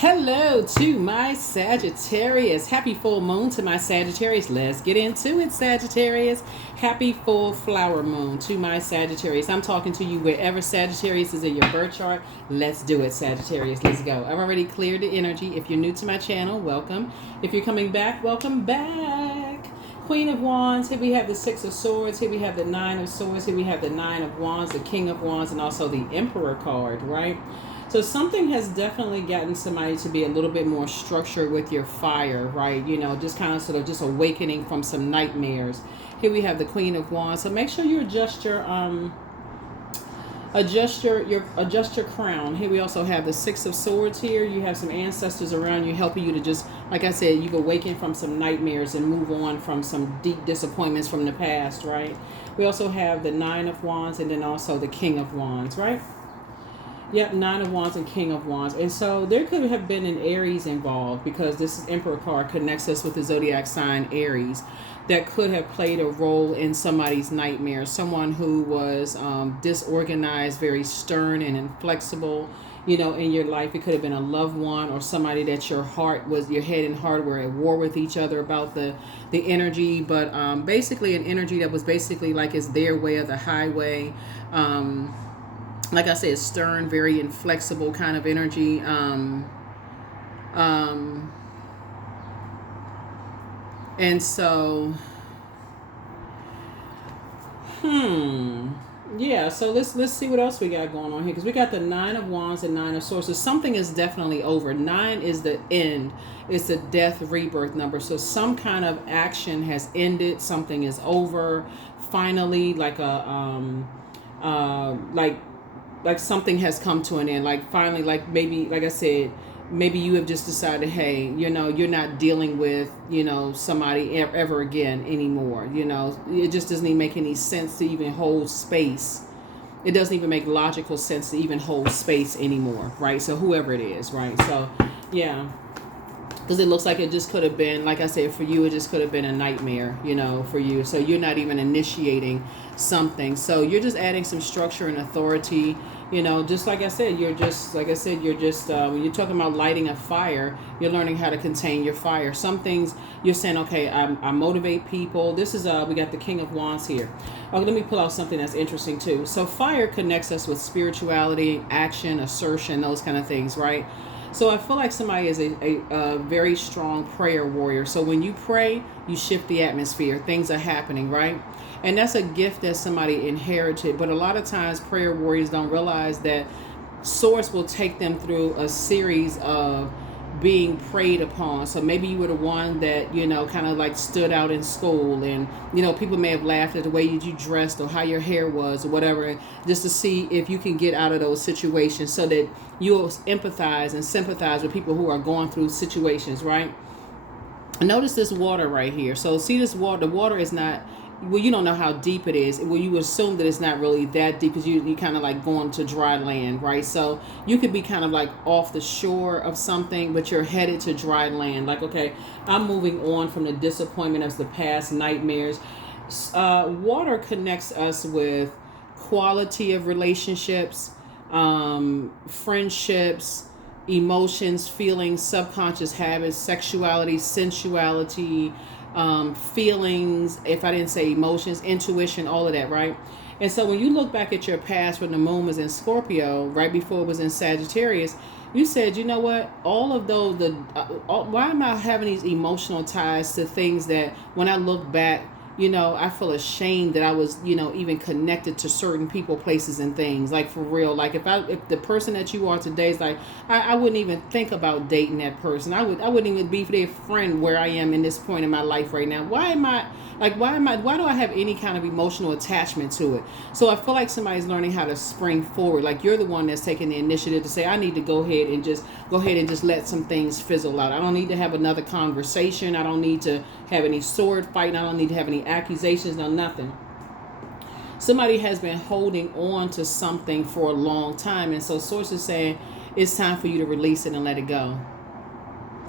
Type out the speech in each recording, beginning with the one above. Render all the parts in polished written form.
Hello to my Sagittarius. Happy full moon to my Sagittarius. Let's get into it, Sagittarius. Happy full flower moon to my Sagittarius. I'm talking to you wherever Sagittarius is in your birth chart. Let's do it, Sagittarius. Let's go. I've already cleared the energy. If you're new to my channel, welcome. If you're coming back, welcome back. Queen of Wands. Here we have the Six of Swords. Here we have the Nine of Swords. Here we have the Nine of Wands, the King of Wands, and also the Emperor card, right? So something has definitely gotten somebody to be a little bit more structured with your fire, right? You know, just kind of sort of just awakening from some nightmares. Here we have the Queen of Wands. So make sure you adjust your crown. Here we also have the Six of Swords here. You have some ancestors around you helping you to just, like I said, you've awakened from some nightmares and move on from some deep disappointments from the past, right? We also have the Nine of Wands and then also the King of Wands, right? Yep, Nine of Wands and King of Wands. And so there could have been an Aries involved because this Emperor card connects us with the Zodiac sign Aries. That could have played a role in somebody's nightmare. Someone who was disorganized, very stern and inflexible, you know, in your life. It could have been a loved one or somebody that your head and heart were at war with each other about the energy. But basically an energy that was basically like it's their way or the highway. Like I said, stern, very inflexible kind of energy. And so, yeah. So let's see what else we got going on here, because we got the Nine of Wands and Nine of Swords. So something is definitely over. Nine is the end. It's the death rebirth number. So some kind of action has ended. Something is over. Finally, like like something has come to an end. Like finally, like maybe, like I said, maybe you have just decided, hey, you know, you're not dealing with, you know, somebody ever again anymore. You know, it just doesn't even make any sense to even hold space. It doesn't even make logical sense to even hold space anymore, right? So whoever it is, right? So, yeah. Because it looks like it just could have been, like I said, for you, it just could have been a nightmare, you know, for you. So you're not even initiating something. So you're just adding some structure and authority, you know, just like I said, when you're talking about lighting a fire, you're learning how to contain your fire. Some things you're saying, okay, I motivate people. This is, we got the King of Wands here. Okay, let me pull out something that's interesting too. So fire connects us with spirituality, action, assertion, those kind of things, right? So I feel like somebody is a very strong prayer warrior. So when you pray, you shift the atmosphere. Things are happening, right? And that's a gift that somebody inherited. But a lot of times prayer warriors don't realize that source will take them through a series of being preyed upon. So maybe you were the one that, you know, kind of like stood out in school, and, you know, people may have laughed at the way you dressed or how your hair was or whatever, just to see if you can get out of those situations so that you'll empathize and sympathize with people who are going through situations, right? Notice this water right here. So see this water, the water is not, well, you don't know how deep it is. Well, you assume that it's not really that deep because you kind of like going to dry land, right? So you could be kind of like off the shore of something, but you're headed to dry land. Like, okay, I'm moving on from the disappointment of the past nightmares. Water connects us with quality of relationships, friendships, emotions, feelings, subconscious habits, sexuality, sensuality, feelings, if I didn't say emotions, intuition, all of that, right? And so when you look back at your past when the moon was in Scorpio, right before it was in Sagittarius, you said, you know what, all of those, why am I having these emotional ties to things that when I look back, you know, I feel ashamed that I was, you know, even connected to certain people, places, and things. Like, for real. Like, if the person that you are today is like, I wouldn't even think about dating that person. I wouldn't even be their friend where I am in this point in my life right now. Why do I have any kind of emotional attachment to it? So I feel like somebody's learning how to spring forward. Like, you're the one that's taking the initiative to say, I need to go ahead and just let some things fizzle out. I don't need to have another conversation. I don't need to have any sword fighting. I don't need to have any accusations, no nothing. Somebody has been holding on to something for a long time, and so source is saying it's time for you to release it and let it go.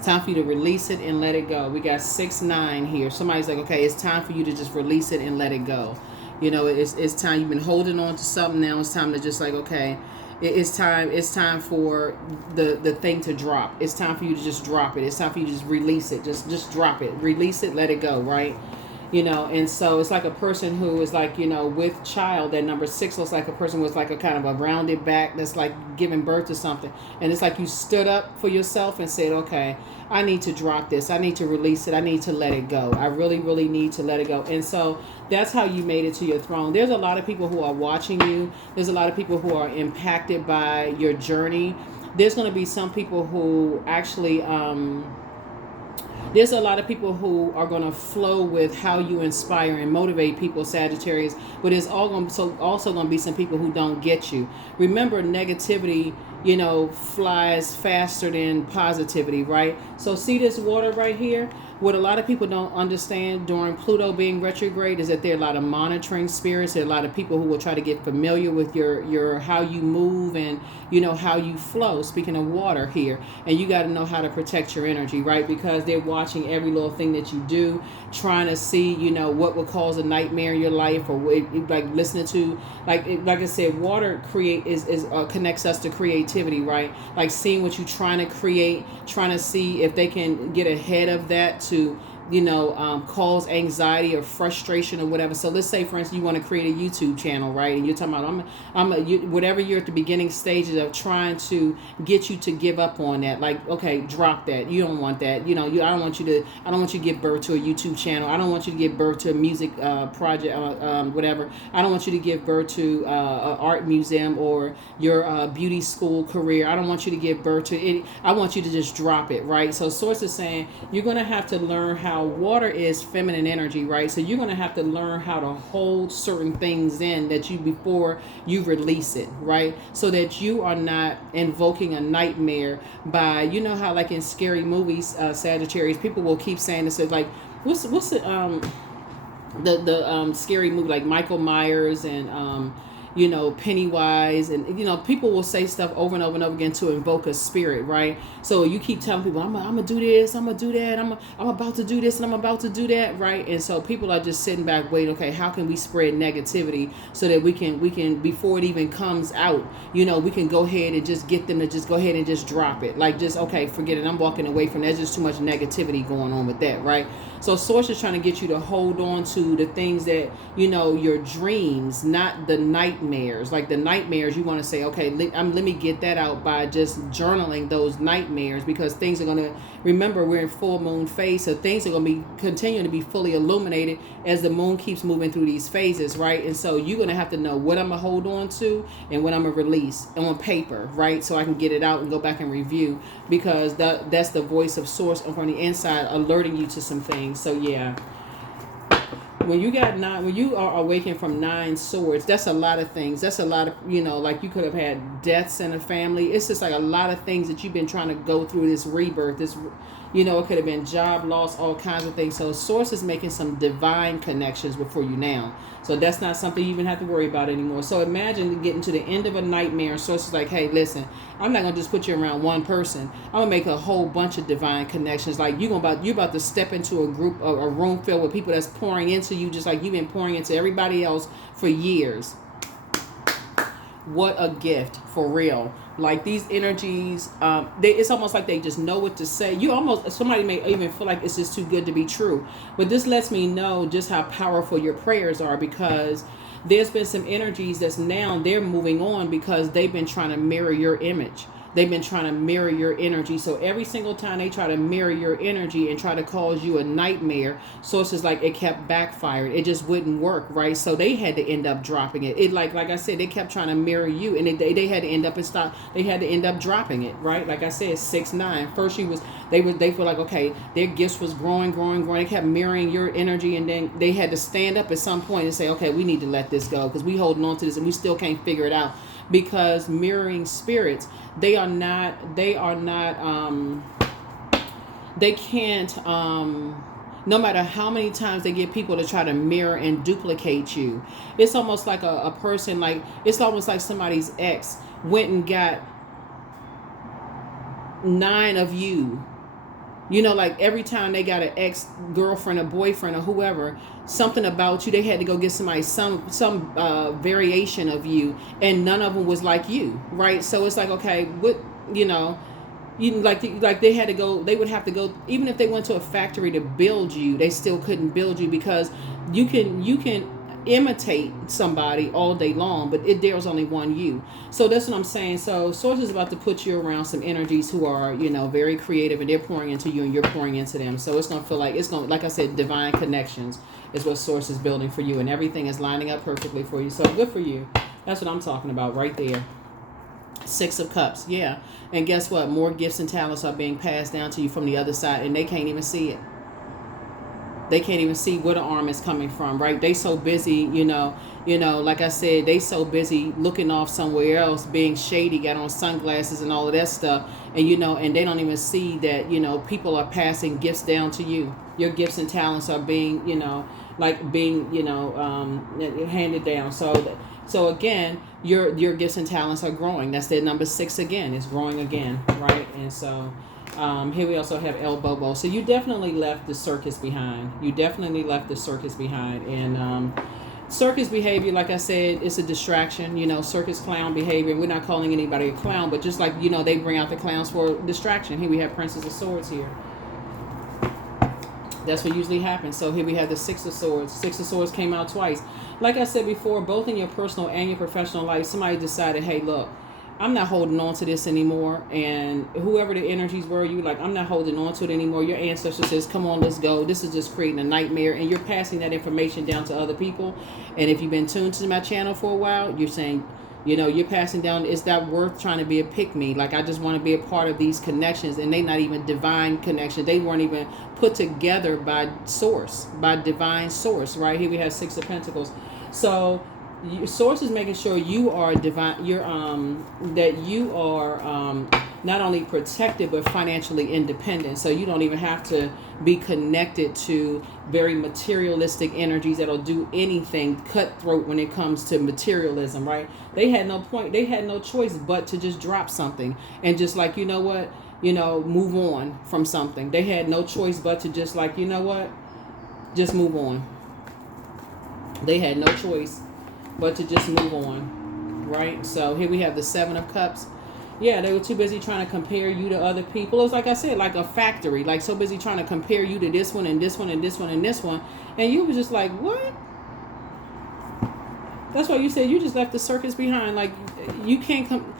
Time for you to release it and let it go. We got 6-9 here. Somebody's like, okay, it's time for you to just release it and let it go. You know, it's time. You've been holding on to something. Now it's time to just like, okay, It's time for the thing to drop. It's time for you to just drop it. It's time for you to just release it. Just drop it. Release it. Let it go. Right. And so it's like a person who is like, with child, that number 6 looks like a person with like a kind of a rounded back that's like giving birth to something. And it's like you stood up for yourself and said, okay, I need to drop this. I need to release it. I need to let it go. I really, really need to let it go. And so that's how you made it to your throne. There's a lot of people who are watching you. There's a lot of people who are impacted by your journey. There's going to be some people who actually, there's a lot of people who are going to flow with how you inspire and motivate people, Sagittarius, but there's also going to be some people who don't get you. Remember, negativity, flies faster than positivity, right? So see this water right here? What a lot of people don't understand during Pluto being retrograde is that there are a lot of monitoring spirits. There are a lot of people who will try to get familiar with your how you move and how you flow. Speaking of water here, and you got to know how to protect your energy, right? Because they're watching every little thing that you do, trying to see what will cause a nightmare in your life, or like listening to like I said, water connects us to creativity, right? Like seeing what you're trying to create, trying to see if they can get ahead of that to cause anxiety or frustration or whatever. So let's say, for instance, you want to create a YouTube channel, right? And you're talking about whatever you're at the beginning stages of trying to get you to give up on that. Like, okay, drop that. You don't want that. I don't want you to give birth to a YouTube channel. I don't want you to give birth to a music project, whatever. I don't want you to give birth to an art museum or your beauty school career. I don't want you to give birth to it. I want you to just drop it, right? So Source is saying you're going to have to learn how water is feminine energy, right? So you're going to have to learn how to hold certain things in before you release it, right? So that you are not invoking a nightmare by, how like in scary movies, Sagittarius, people will keep saying this, like, what's the scary movie, like Michael Myers and Pennywise, and people will say stuff over and over and over again to invoke a spirit, right? So you keep telling people, I'm gonna do this, I'm gonna do that, I'm about to do this, and I'm about to do that, right? And so people are just sitting back waiting, okay, how can we spread negativity so that we can before it even comes out, we can go ahead and just get them to just go ahead and just drop it, like, just, okay, forget it, I'm walking away from that. There's just too much negativity going on with that, right? So Source is trying to get you to hold on to the things that, your dreams, not the nightmares. Like the nightmares, you want to say, okay, let me get that out by just journaling those nightmares, because things are going to, remember, we're in full moon phase, so things are going to be continuing to be fully illuminated as the moon keeps moving through these phases, right? And so you're going to have to know what I'm going to hold on to and what I'm going to release on paper, right? So I can get it out and go back and review, because that's the voice of Source from the inside alerting you to some things. So yeah, when you are awakened from 9 swords, that's a lot of things. That's a lot of, like you could have had deaths in a family. It's just like a lot of things that you've been trying to go through, this rebirth, this, it could have been job loss, all kinds of things. So Source is making some divine connections before you now. So that's not something you even have to worry about anymore. So imagine getting to the end of a nightmare and Source is like, hey, listen, I'm not going to just put you around one person. I'm going to make a whole bunch of divine connections. Like you're about to step into a room filled with people that's pouring into you, just like you've been pouring into everybody else for years. What a gift, for real. Like these energies, it's almost like they just know what to say. Somebody may even feel like it's just too good to be true. But this lets me know just how powerful your prayers are, because there's been some energies that's now they're moving on because they've been trying to mirror your image. They've been trying to mirror your energy. So every single time they try to mirror your energy and try to cause you a nightmare, Sources like it kept backfired. It just wouldn't work, right? So they had to end up dropping it. It like I said, they kept trying to mirror you, and they had to end up and stop. They had to end up dropping it, right? Like I said, 6-9. First they feel like, okay, their gifts was growing. They kept mirroring your energy, and then they had to stand up at some point and say, okay, we need to let this go because we holding on to this and we still can't figure it out. Because mirroring spirits, they can't, no matter how many times they get people to try to mirror and duplicate you. It's almost like a person, like, it's almost like somebody's ex went and got 9 of you, You know, like every time they got an ex-girlfriend or boyfriend or whoever, something about you, they had to go get somebody some variation of you, and none of them was like you, right? So it's like, okay, what, you know, you like they had to go, they would have to go, even if they went to a factory to build you, they still couldn't build you, because you can imitate somebody all day long, but there's only one you. So that's what I'm saying. So Source is about to put you around some energies who are, you know, very creative, and they're pouring into you and you're pouring into them. So it's gonna feel like, it's gonna, like I said, divine connections is what Source is building for you, and everything is lining up perfectly for you. So good for you. That's what I'm talking about right there. Six of Cups, yeah. And guess what? More gifts and talents are being passed down to you from the other side, and they can't even see it. They can't even see where the arm is coming from, right? They so busy, you know, like I said, they so busy looking off somewhere else, being shady, got on sunglasses and all of that stuff, and you know, and they don't even see that, you know, people are passing gifts down to you. Your gifts and talents are being, you know, like being, you know, handed down. So again, your gifts and talents are growing. That's their number 6 again. It's growing again, right? And so here we also have El Bobo. So you definitely left the circus behind. You definitely left the circus behind. And circus behavior, like I said, it's a distraction. You know, circus clown behavior. We're not calling anybody a clown, but just like, you know, they bring out the clowns for distraction. Here we have Princess of Swords here. That's what usually happens. So here we have the Six of Swords. Six of Swords came out twice. Like I said before, both in your personal and your professional life, somebody decided, hey, look, I'm not holding on to this anymore. And whoever the energies were, you like, I'm not holding on to it anymore. Your ancestor says, come on, let's go. This is just creating a nightmare. And you're passing that information down to other people. And if you've been tuned to my channel for a while, you're saying, you know, you're passing down, is that worth trying to be a pick-me? Like, I just want to be a part of these connections. And they not even divine connections. They weren't even put together by source, by divine source, right? Here we have Six of Pentacles. So source is making sure you are divine, you're that you are not only protected but financially independent. So you don't even have to be connected to very materialistic energies that'll do anything cutthroat when it comes to materialism, right? They had no point, they had no choice but to just drop something and just like, you know what, you know, move on from something. They had no choice but to just like, you know what, just move on. They had no choice but to just move on, right? So here we have the Seven of Cups. Yeah, they were too busy trying to compare you to other people. It was like I said, like a factory, like so busy trying to compare you to this one and this one and this one and this one. And you was just like, what? That's why you said you just left the circus behind. Like, you can't come.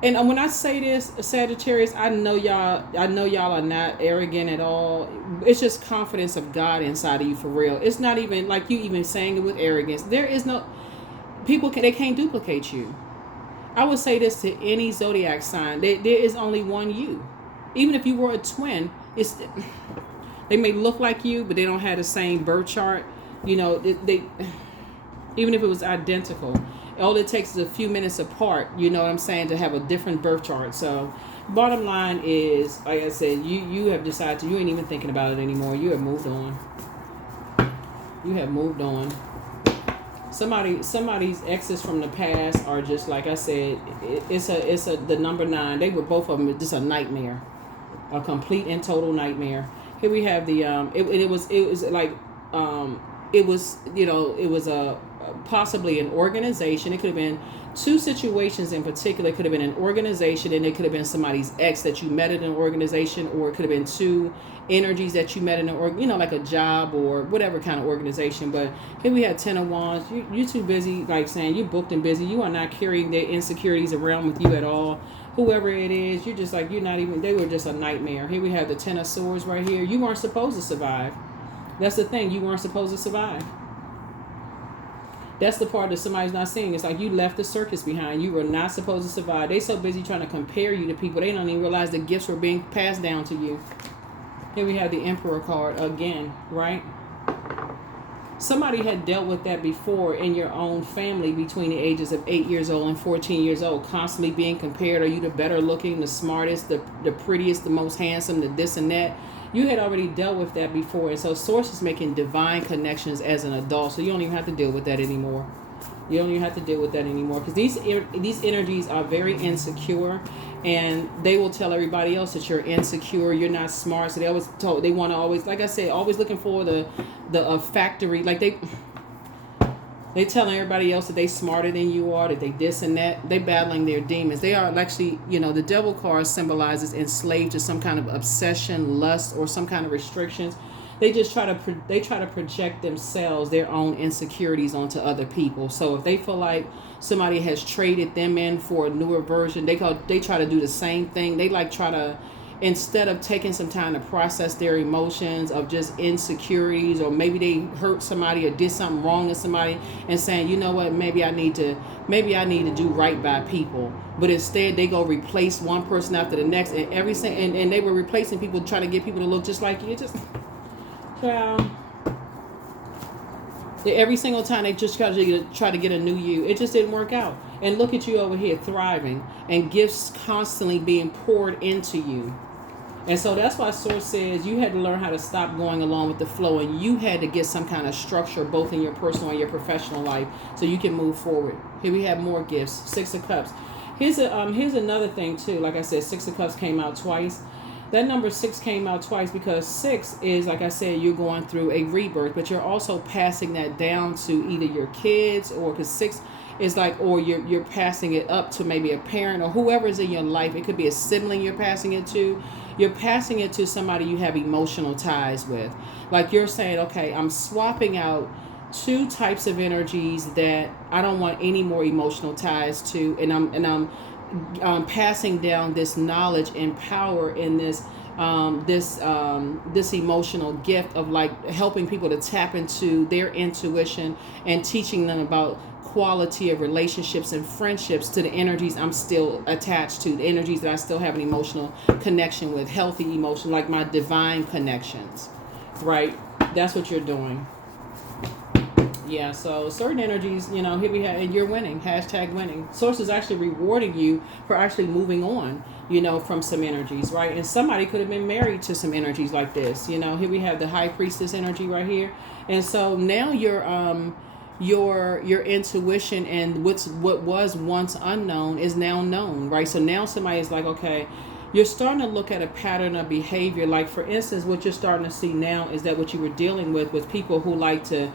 And when I say this, Sagittarius, I know y'all are not arrogant at all. It's just confidence of God inside of you for real. It's not even like you even saying it with arrogance. There is no, they can't duplicate you. I would say this to any zodiac sign. There is only one you. Even if you were a twin, they may look like you, but they don't have the same birth chart. You know, they even if it was identical, all it takes is a few minutes apart, you know what I'm saying, to have a different birth chart. So bottom line is, like I said, you have decided you ain't even thinking about it anymore. You have moved on. You have moved on. Somebody's exes from the past are just, like I said, it's the number 9. They were both of them just a nightmare, a complete and total nightmare. Here we have the it was a possibly an organization. It could have been 2 situations in particular. It could have been an organization, and it could have been somebody's ex that you met at an organization, or it could have been 2 energies that you met in an like a job or whatever kind of organization. But here we have 10 of Wands. You too busy, like saying you booked and busy. You are not carrying their insecurities around with you at all. Whoever it is, you're just like, you're not even, they were just a nightmare. Here we have the 10 of Swords right here. You weren't supposed to survive. That's the thing. You weren't supposed to survive. That's the part that somebody's not seeing. It's like you left the circus behind. You were not supposed to survive. They so busy trying to compare you to people, they don't even realize the gifts were being passed down to you. Here we have the Emperor card again, right? Somebody had dealt with that before in your own family between the ages of 8 years old and 14 years old, constantly being compared. Are you the better looking, the smartest, the prettiest, the most handsome, the this and that? You had already dealt with that before. And so Source is making divine connections as an adult. So you don't even have to deal with that anymore. You don't even have to deal with that anymore, because these energies are very insecure, and they will tell everybody else that you're insecure, you're not smart. So they want to always, like I said, always looking for the factory, like they telling everybody else that they smarter than you are, that they this and that. They battling their demons. They are actually, the devil card symbolizes enslaved to some kind of obsession, lust, or some kind of restrictions. They just try to project themselves, their own insecurities onto other people. So if they feel like somebody has traded them in for a newer version, they try to do the same thing. They try to, instead of taking some time to process their emotions of just insecurities, or maybe they hurt somebody or did something wrong to somebody, and saying, you know what, maybe I need to do right by people. But instead they go replace one person after the next, and and they were replacing people, trying to get people to look just like you. Just every single time they just try to get a new you. It just didn't work out. And look at you over here thriving, and gifts constantly being poured into you. And so that's why Source says you had to learn how to stop going along with the flow, and you had to get some kind of structure both in your personal and your professional life so you can move forward. Here we have more gifts. 6 of Cups. Here's another thing too. Like I said, 6 of Cups came out twice. That number 6 came out twice because 6 is, like I said, you're going through a rebirth, but you're also passing that down to either your kids, or because 6 is or you're passing it up to maybe a parent or whoever is in your life. It could be a sibling you're passing it to. You're passing it to somebody you have emotional ties with. Like you're saying, okay, I'm swapping out 2 types of energies that I don't want any more emotional ties to, and I'm passing down this knowledge and power in this emotional gift of helping people to tap into their intuition and teaching them about quality of relationships and friendships to the energies I'm still attached to, the energies that I still have an emotional connection with, healthy emotion, like my divine connections, right? That's what you're doing. Yeah, so certain energies, here we have, and you're winning, #winning. Source is actually rewarding you for actually moving on, from some energies, right? And somebody could have been married to some energies like this, Here we have the High Priestess energy right here. And so now your intuition and what was once unknown is now known, right? So now somebody is like, okay, you're starting to look at a pattern of behavior. Like, for instance, what you're starting to see now is that what you were dealing with was people who like to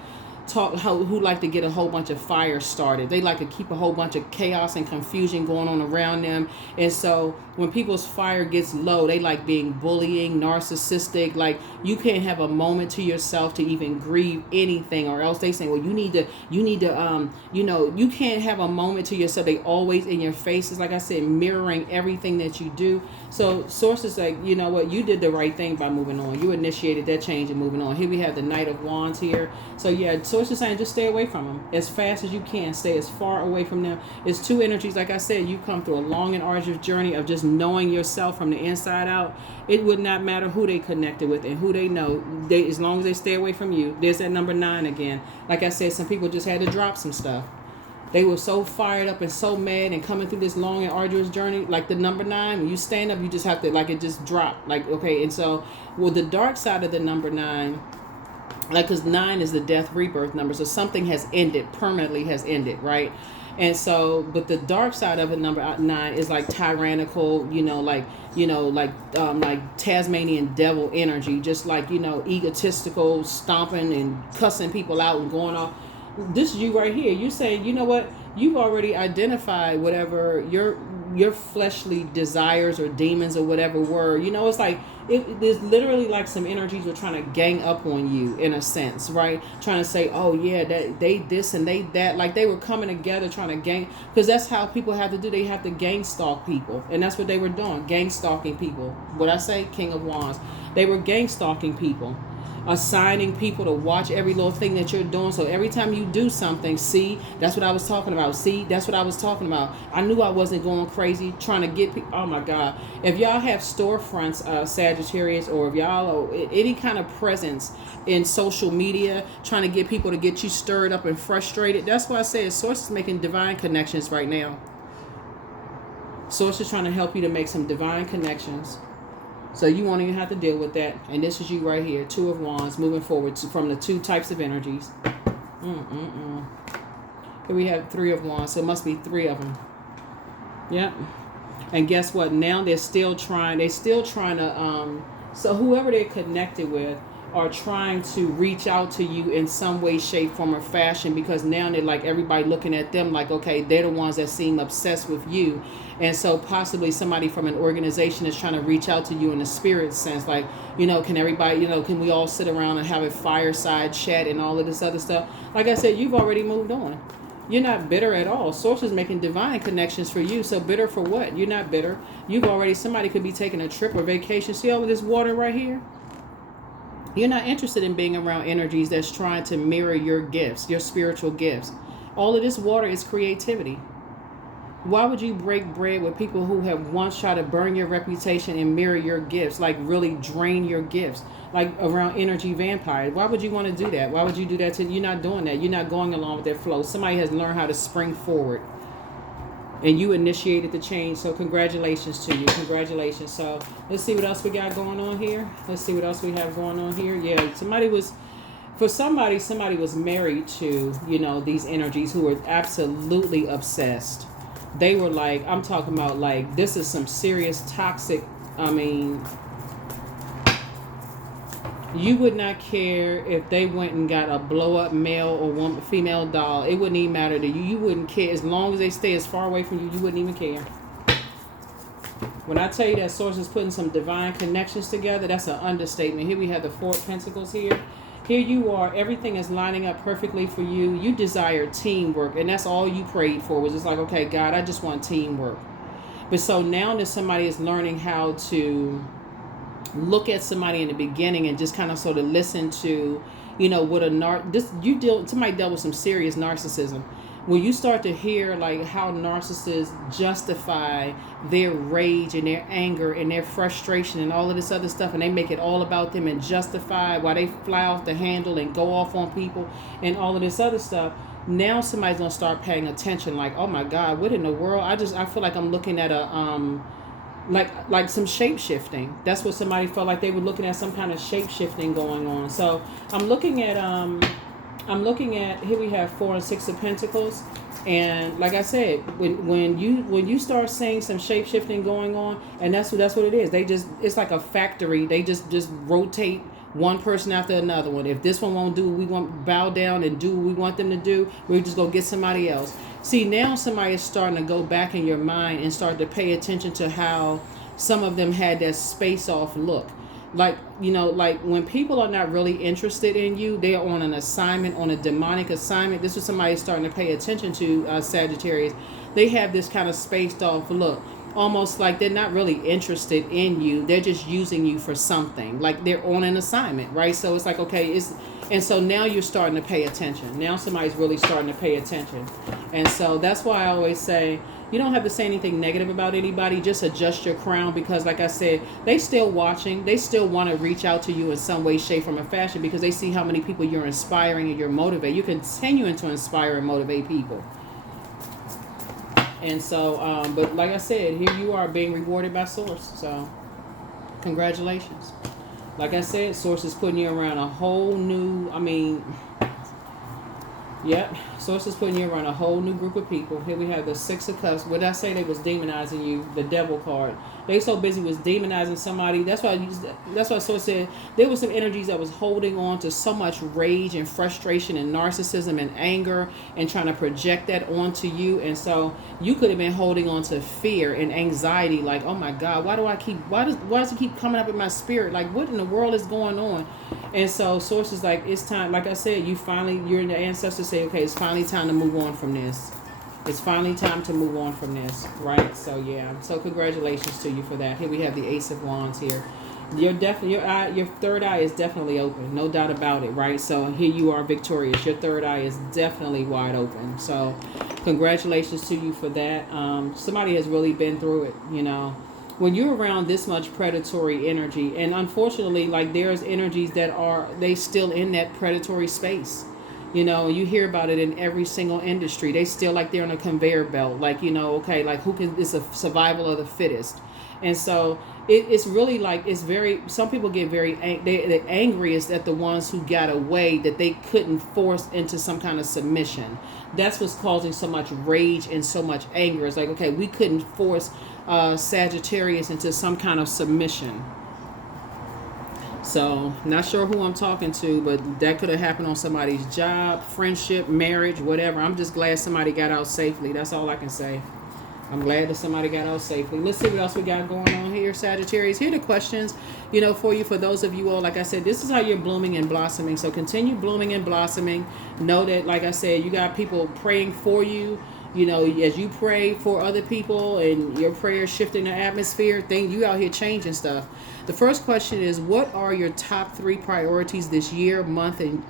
who like to get a whole bunch of fire started. They like to keep a whole bunch of chaos and confusion going on around them. And so when people's fire gets low, they like being bullying, narcissistic. Like, you can't have a moment to yourself to even grieve anything, or else they say, well, you need to you can't have a moment to yourself. They always in your faces, like I said, mirroring everything that you do. So Source is like, you know what, you did the right thing by moving on. You initiated that change and moving on. Here we have the Knight of Wands here. So yeah, Source is saying just stay away from them as fast as you can. Stay as far away from them. It's 2 energies. Like I said, you come through a long and arduous journey of just knowing yourself from the inside out. It would not matter who they connected with and who they know. As long as they stay away from you. There's that number 9 again. Like I said, some people just had to drop some stuff. They were so fired up and so mad and coming through this long and arduous journey. Like the number 9, when you stand up, you just have to, it just dropped. Okay, and so, the dark side of the number 9, because 9 is the death rebirth number. So something has ended, permanently has ended, right? And so, but the dark side of it, number 9, is like tyrannical, like Tasmanian devil energy, just egotistical, stomping and cussing people out and going off. This is you right here. You saying, you know what? You've already identified whatever your fleshly desires or demons or whatever were. It's like there's literally like some energies were trying to gang up on you in a sense, right? Trying to say, oh yeah, that they this and they that. Like they were coming together trying to gang, because that's how people have to do. They have to gang stalk people, and that's what they were doing, gang stalking people. What I say, King of Wands. They were gang stalking people, assigning people to watch every little thing that you're doing. So every time you do something, see, that's what I was talking about. See, that's what I was talking about. I knew I wasn't going crazy trying to get people. Oh my God. If y'all have storefronts, Sagittarius, or if y'all are any kind of presence in social media trying to get people to get you stirred up and frustrated, that's why I say Source is making divine connections right now. Source is trying to help you to make some divine connections. So you won't even have to deal with that. And this is you right here, 2 of Wands, moving forward from the 2 types of energies. Here we have Three of Wands, so it must be three of them. Yep. And guess what? Now they're still trying to, so whoever they're connected with are trying to reach out to you in some way, shape, form, or fashion, because now they're like, everybody looking at them like, okay, they're the ones that seem obsessed with you. And so possibly somebody from an organization is trying to reach out to you in a spirit sense, like, can everybody, can we all sit around and have a fireside chat and all of this other stuff? Like I said, you've already moved on. You're not bitter at all. Source is making divine connections for you. So bitter for what? You're not bitter. Somebody could be taking a trip or vacation. See all of this water right here? You're not interested in being around energies that's trying to mirror your gifts, your spiritual gifts. All of this water is creativity. Why would you break bread with people who have once tried to burn your reputation and mirror your gifts, like really drain your gifts, like around energy vampires? Why would you want to do that? Why would you do that you're not doing that? You're not going along with their flow. Somebody has learned how to spring forward, and you initiated the change. So congratulations to you. Congratulations. So let's see what else we got going on here. Let's see what else we have going on here. Yeah, somebody was married to, these energies who were absolutely obsessed. They were like, I'm talking about like, this is some serious toxic, you would not care if they went and got a blow up male or female doll. It wouldn't even matter to you. You wouldn't care. As long as they stay as far away from you, you wouldn't even care. When I tell you that Source is putting some divine connections together, that's an understatement. Here we have the Four of Pentacles here. Here you are. Everything is lining up perfectly for you. You desire teamwork, and that's all you prayed for, was just like, okay, God, I just want teamwork. But so now that somebody is learning how to look at somebody in the beginning and just kind of sort of listen to, what somebody dealt with some serious narcissism. When you start to hear like how narcissists justify their rage and their anger and their frustration and all of this other stuff, and they make it all about them and justify why they fly off the handle and go off on people and all of this other stuff, now somebody's gonna start paying attention, like, oh my God, what in the world? I feel like I'm looking at a like some shape shifting. That's what somebody felt like. They were looking at some kind of shape shifting going on. So I'm looking at here we have 4 and 6 of Pentacles, and like I said, when you start seeing some shape shifting going on, and that's what it is. It's like a factory. They just rotate one person after another one. If this one won't do what we want, bow down and do what we want them to do, we'll just go get somebody else. See, now somebody is starting to go back in your mind and start to pay attention to how some of them had that space off look. Like, like when people are not really interested in you, they are on an assignment, on a demonic assignment. This is somebody starting to pay attention to, Sagittarius. They have this kind of spaced off look, almost like they're not really interested in you. They're just using you for something, like they're on an assignment, right? So it's like, okay, and so now you're starting to pay attention. Now somebody's really starting to pay attention. And so that's why I always say, you don't have to say anything negative about anybody. Just adjust your crown, because like I said, they still watching. They still want to reach out to you in some way, shape, form, or fashion, because they see how many people you're inspiring and you're motivating. You're continuing to inspire and motivate people. And so, but like I said, here you are being rewarded by Source. So congratulations. Like I said, Source is putting you around a whole new, yep, Source is putting you around a whole new group of people. Here we have the 6 of Cups. What did I say? They was demonizing you, the Devil card. They so busy was demonizing somebody. That's why Source said there was some energies that was holding on to so much rage and frustration and narcissism and anger and trying to project that onto you. And so you could have been holding on to fear and anxiety, like, oh my God, why does it keep coming up in my spirit? Like, what in the world is going on? And so Source is like, it's time. Like I said, you're in the ancestors say, okay, it's finally time to move on from this. It's finally time to move on from this, right? So yeah. So congratulations to you for that. Here we have the Ace of Wands here. Your third eye is definitely open, no doubt about it, right? So here you are victorious. Your third eye is definitely wide open. So congratulations to you for that. Somebody has really been through it, When you're around this much predatory energy, and unfortunately, like there's energies that they still in that predatory space. You hear about it in every single industry. They still like they're on a conveyor belt. Like, okay, like it's a survival of the fittest. And so it's really like, it's very, some people get very the angriest at the ones who got away, that they couldn't force into some kind of submission. That's what's causing so much rage and so much anger. It's like, okay, we couldn't force Sagittarius into some kind of submission. So, not sure who I'm talking to, but that could have happened on somebody's job, friendship, marriage, whatever. I'm just glad somebody got out safely. That's all I can say. I'm glad that somebody got out safely. Let's see what else we got going on here, Sagittarius. Here are the questions, for you, for those of you all. Like I said, this is how you're blooming and blossoming. So continue blooming and blossoming. Know that, like I said, you got people praying for you. As you pray for other people and your prayers shifting the atmosphere, you out here changing stuff. The first question is, what are your top 3 priorities this year, month, and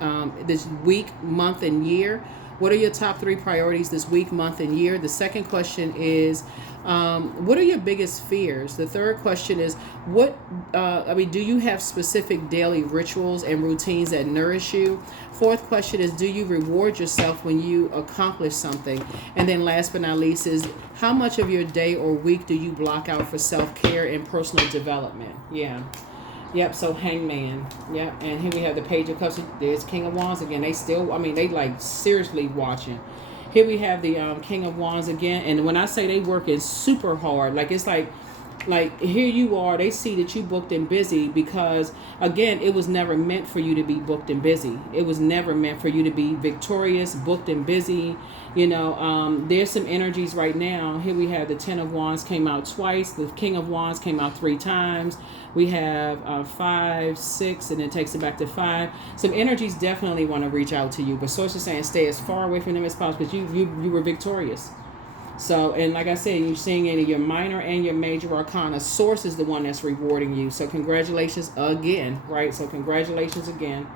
this week, month, and year? What are your top 3 priorities this week, month, and year? The second question is, what are your biggest fears? The third question is, do you have specific daily rituals and routines that nourish you? Fourth question is, do you reward yourself when you accomplish something? And then last but not least is, how much of your day or week do you block out for self-care and personal development? Yeah. Yep, so Hangman. Yep, and here we have the Page of Cups. There's King of Wands again. They still, they like seriously watching. Here we have the King of Wands again. And when I say they working super hard, like it's like here you are, they see that you booked and busy because, again, it was never meant for you to be booked and busy. It was never meant for you to be victorious, booked and busy. There's some energies right now. Here we have the 10 of Wands came out twice. The King of Wands came out 3 times. We have 5, 6, and it takes it back to 5. Some energies definitely want to reach out to you, but source is saying stay as far away from them as possible because you were victorious. So, and like I said, you're seeing it in your minor and your major arcana. Source is the one that's rewarding you. So congratulations again, right? So congratulations again.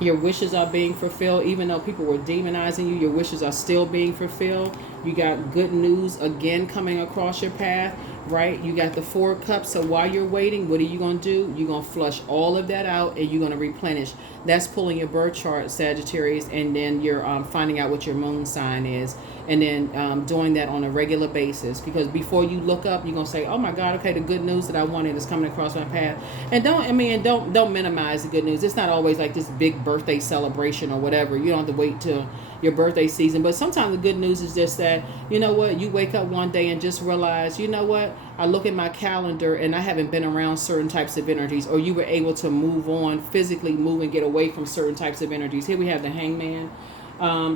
Your wishes are being fulfilled. Even though people were demonizing you, your wishes are still being fulfilled. You got good news again coming across your path, right? You got the 4 of Cups. So while you're waiting, what are you going to do? You're going to flush all of that out and you're going to replenish. That's pulling your birth chart, Sagittarius, and then you're finding out what your moon sign is. And then doing that on a regular basis, because before you look up, you're gonna say, "Oh my God, okay, the good news that I wanted is coming across my path." And don't minimize the good news. It's not always like this big birthday celebration or whatever. You don't have to wait till your birthday season. But sometimes the good news is just that, you wake up one day and just realize, I look at my calendar and I haven't been around certain types of energies, or you were able to move on, physically move and get away from certain types of energies. Here we have the Hangman.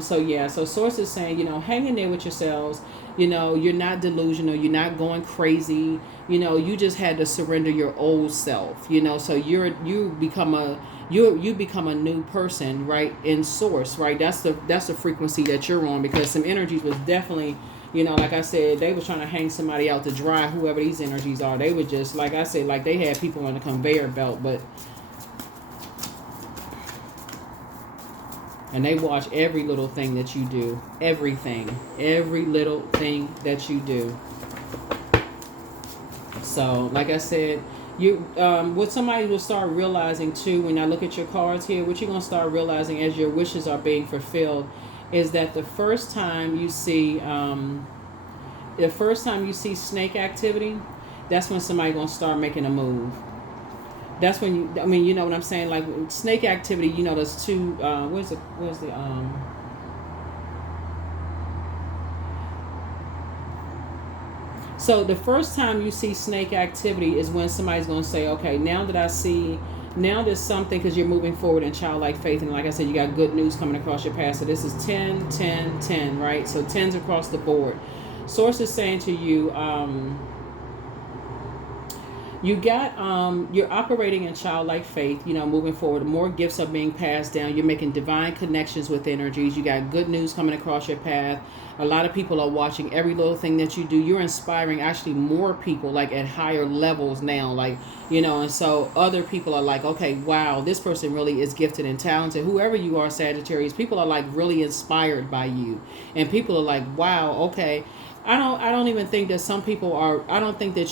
So source is saying, hang in there with yourselves. You're not delusional. You're not going crazy. You just had to surrender your old self, so you become a new person, right? In source, right? That's the frequency that you're on, because some energies was definitely, like I said, they were trying to hang somebody out to dry, whoever these energies are. They were just, like I said, like they had people on the conveyor belt, and they watch every little thing that you do. Every little thing that you do. So, like I said, what somebody will start realizing too, when I look at your cards here, what you're going to start realizing as your wishes are being fulfilled is that the first time you see snake activity, that's when somebody's going to start making a move. That's when you know what I'm saying? Like snake activity, there's 2, so the first time you see snake activity is when somebody's going to say, okay, now there's something, because you're moving forward in childlike faith. And like I said, you got good news coming across your path. So this is 10, 10, 10, right? So 10s across the board. Source is saying to you, you're operating in childlike faith, moving forward. More gifts are being passed down. You're making divine connections with energies. You got good news coming across your path. A lot of people are watching every little thing that you do. You're inspiring actually more people, like at higher levels now, and so other people are like, okay, wow, this person really is gifted and talented. Whoever you are, Sagittarius, people are like really inspired by you. And people are like, wow, okay. I don't even think that some people are, I don't think that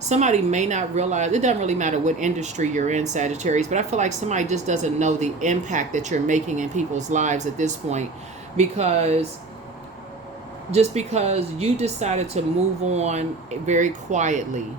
somebody may not realize, it doesn't really matter what industry you're in, Sagittarius, but I feel like somebody just doesn't know the impact that you're making in people's lives at this point, because just because you decided to move on very quietly.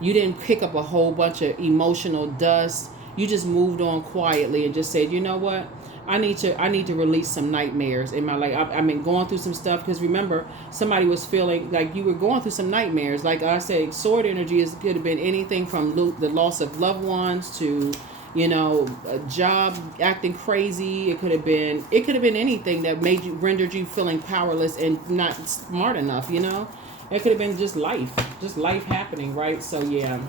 You didn't pick up a whole bunch of emotional dust. You just moved on quietly and just said, you know what? I need to release some nightmares in my life. I've been going through some stuff because remember, somebody was feeling like you were going through some nightmares. Like I said, sword energy could have been anything from the loss of loved ones to, a job acting crazy. It could have been anything that rendered you feeling powerless and not smart enough. It could have been just life happening, right? So yeah.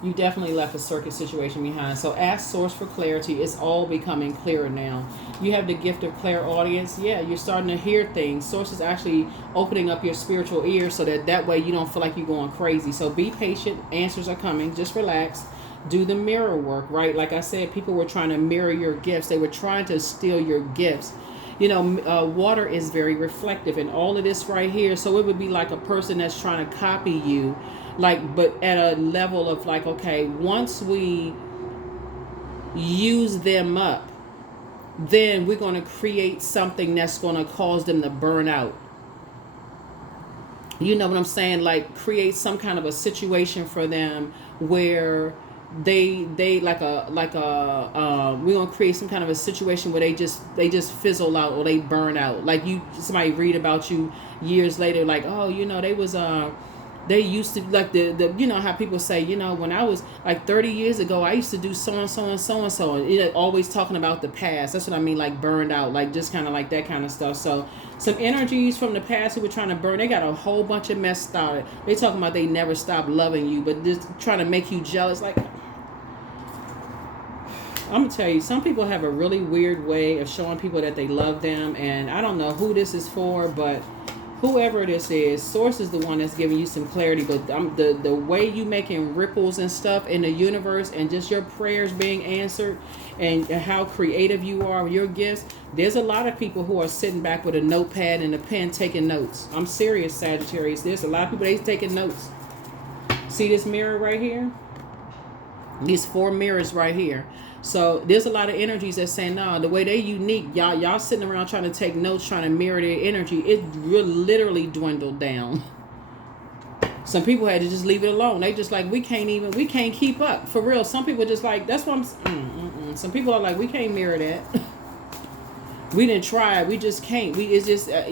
You definitely left a circuit situation behind. So ask source for clarity. It's all becoming clearer now. You have the gift of clairaudience. Yeah, you're starting to hear things. Source is actually opening up your spiritual ears so that way you don't feel like you're going crazy. So be patient. Answers are coming. Just relax. Do the mirror work, right? Like I said, people were trying to mirror your gifts. They were trying to steal your gifts. Water is very reflective and all of this right here. So it would be like a person that's trying to copy you, but at a level of okay, once we use them up, then we're going to create something that's going to cause them to burn out. You know what I'm saying? Create some kind of a situation for them where they we're gonna create some kind of a situation where they just fizzle out or they burn out. Somebody read about you years later, they used to how people say, when I was 30 years ago, I used to do so and so and so and so, and always talking about the past. That's what I mean, burned out, just kind of that kind of stuff. So some energies from the past who were trying to burn, they got a whole bunch of mess started. They talking about they never stopped loving you, but just trying to make you jealous. I'm gonna tell you, some people have a really weird way of showing people that they love them, and I don't know who this is for, but whoever this is, source is the one that's giving you some clarity. But the way you making ripples and stuff in the universe, and just your prayers being answered, and how creative you are with your gifts. There's a lot of people who are sitting back with a notepad and a pen taking notes. I'm serious, Sagittarius. There's a lot of people that's taking notes. See this mirror right here? These 4 mirrors right here. So there's a lot of energies that say, nah, the way they unique, y'all sitting around trying to take notes, trying to mirror their energy, it literally dwindled down. Some people had to just leave it alone. They just we can't keep up. For real. Some people just that's what I'm, some people are we can't mirror that. We didn't try it. We just can't. It's just, they're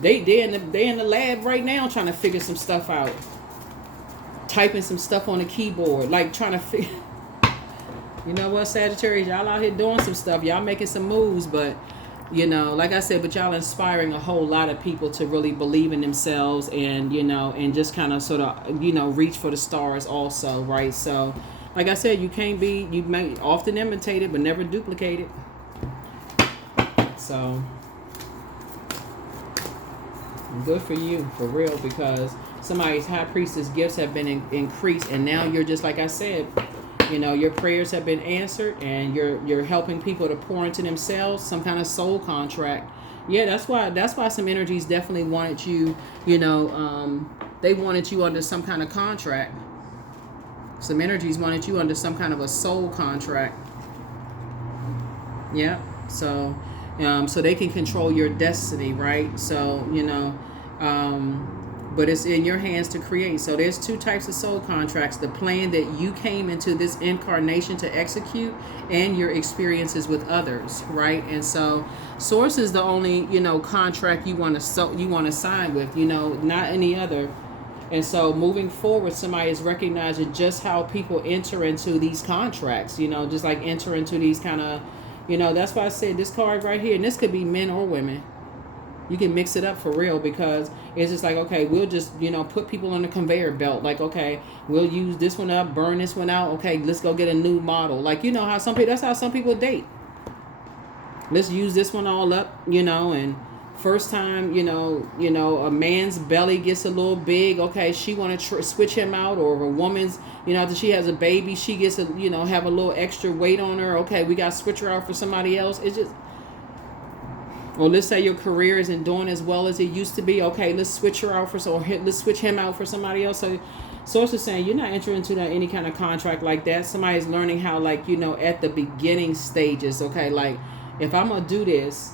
in the lab right now trying to figure some stuff out. Typing some stuff on the keyboard, trying to figure. You know what, Sagittarius, y'all out here doing some stuff. Y'all making some moves, but, like I said, but y'all inspiring a whole lot of people to really believe in themselves and, and just kind of sort of, reach for the stars also, right? So, like I said, you may often imitate it, but never duplicate it. So, good for you, for real, because somebody's high priestess gifts have been increased, and now you're just, like I said, your prayers have been answered, and you're helping people to pour into themselves, some kind of soul contract. Yeah, that's why some energies definitely wanted you, they wanted you under some kind of contract. Some energies wanted you under some kind of a soul contract. Yeah, so they can control your destiny, right? So, but it's in your hands to create. So there's 2 types of soul contracts: the plan that you came into this incarnation to execute, and your experiences with others, right? And so source is the only contract you want to sign with, not any other. And so moving forward, somebody is recognizing just how people enter into these contracts, just enter into these kind of, that's why I said this card right here, and this could be men or women. You can mix it up for real, because it's just okay, we'll just, put people on the conveyor belt. Okay, we'll use this one up, burn this one out. Okay, let's go get a new model. How that's how some people date. Let's use this one all up, and first time, a man's belly gets a little big. Okay, she want to switch him out, or if a woman's, after she has a baby, she gets a, have a little extra weight on her. Okay, we got to switch her out for somebody else. It's just, or let's say your career isn't doing as well as it used to be. Okay, let's switch her out let's switch him out for somebody else. So Source is saying you're not entering into any kind of contract like that. Somebody's learning how, at the beginning stages. Okay, if I'm gonna do this,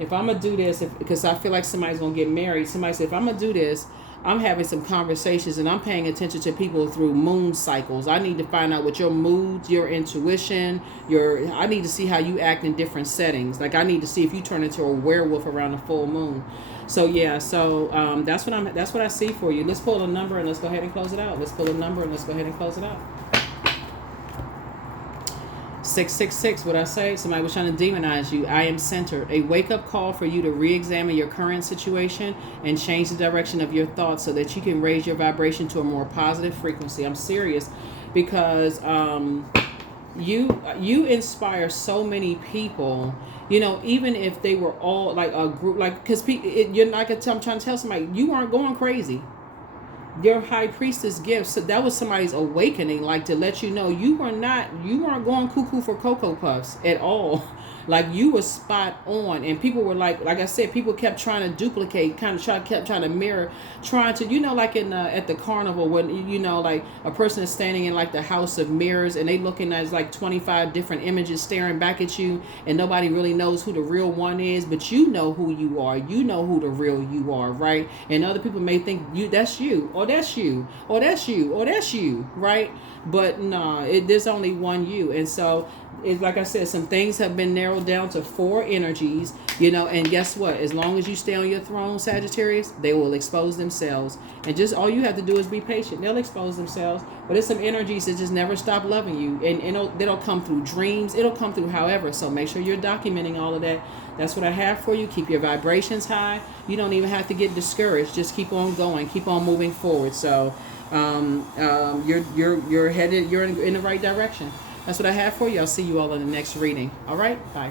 if I'm gonna do this, because I feel like somebody's gonna get married, somebody said, if I'm gonna do this, I'm having some conversations and I'm paying attention to people through moon cycles. I need to find out what your moods, your intuition, I need to see how you act in different settings. Like I need to see if you turn into a werewolf around the full moon. So yeah, so that's what I see for you. Let's pull a number and let's go ahead and close it out. Let's pull a number and let's go ahead and close it out. 666, what I say? Somebody was trying to demonize you. I am centered. A wake-up call for you to re-examine your current situation and change the direction of your thoughts so that you can raise your vibration to a more positive frequency. I'm serious because you inspire so many people. You know, even if they were all like a group, like because you're not. I'm trying to tell somebody you aren't going crazy. Your high priestess gift, so that was somebody's awakening, like to let you know you weren't going cuckoo for Cocoa Puffs at all. Like you were spot on, and people were like I said, people kept trying to duplicate, kept trying to mirror, trying to, like in at the carnival when like a person is standing in like the house of mirrors and they looking at like 25 different images staring back at you, and nobody really knows who the real one is, but you know who you are, you know who the real you are, right? And other people may think that's you, or that's you, or that's you, or that's you, right? But nah, there's only one you. And so it's like I said, some things have been narrowed down to 4 energies, and guess what? As long as you stay on your throne, Sagittarius, they will expose themselves. And just all you have to do is be patient. They'll expose themselves. But it's some energies that just never stop loving you. And it'll come through dreams. It'll come through however. So make sure you're documenting all of that. That's what I have for you. Keep your vibrations high. You don't even have to get discouraged. Just keep on going. Keep on moving forward. So you're headed. You're in the right direction. That's what I have for you. I'll see you all in the next reading. All right. Bye.